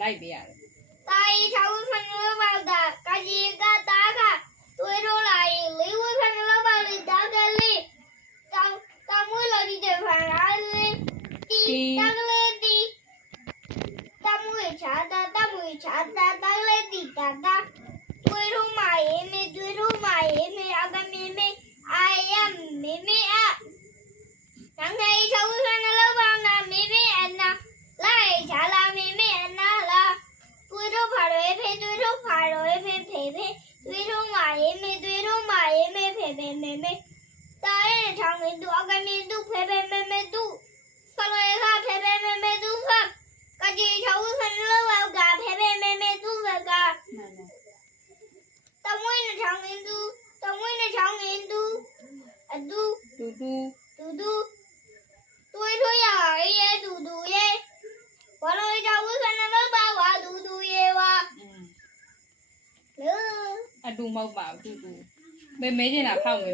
လိုက်ပေးရတယ် တာရီ6ဝဖန်လောက်ပါတာကကြီးကတာကတွေးတော့လာရင်4ဝဖန်လောက်ပါလေတာကလေးတောင်မွေးလို့ဒီတဲ့ဖန်အားလေးတီတာကလေးတီတမွေးချာတာတာတာကလေးတီတာတွေးတော့မရေးမေတွေးတော့မရေးမေအကမေမေအာယမေမေအနငယ်6ဝဖန်လောက်ပါနာမေမေအနာလိုက်ချာလာမေမေအနာလာတွေးတော့ဖာရွေဖေတွေးတော့ဖာရွေဖေဖေတွေးတော့မရေးမေတွေးတော့မရေးမေဖေဖေမေမေတာရဲ့ထောင်ငင်သူအကမင်သူဖေဖေမေမေသူဖလွေကဖေဖေမေမေသူဖကကြီး6ဝဖန်လောက်ပါကဖေဖေမေမေသူဖကတမွေးနဲ့ထောင်ငင်သူတမွေးနဲ့ထောင်ငင်သူအတူ တူတွေးထွေးရရဲ့တူရဲ့ဘာလို့ကြောက်ဝဆန်တော့ပါဝါတူရဲ့ဝါလို့ အတူမဟုတ်ပါဘူးတူမေမေချင်တာဖောက်မေ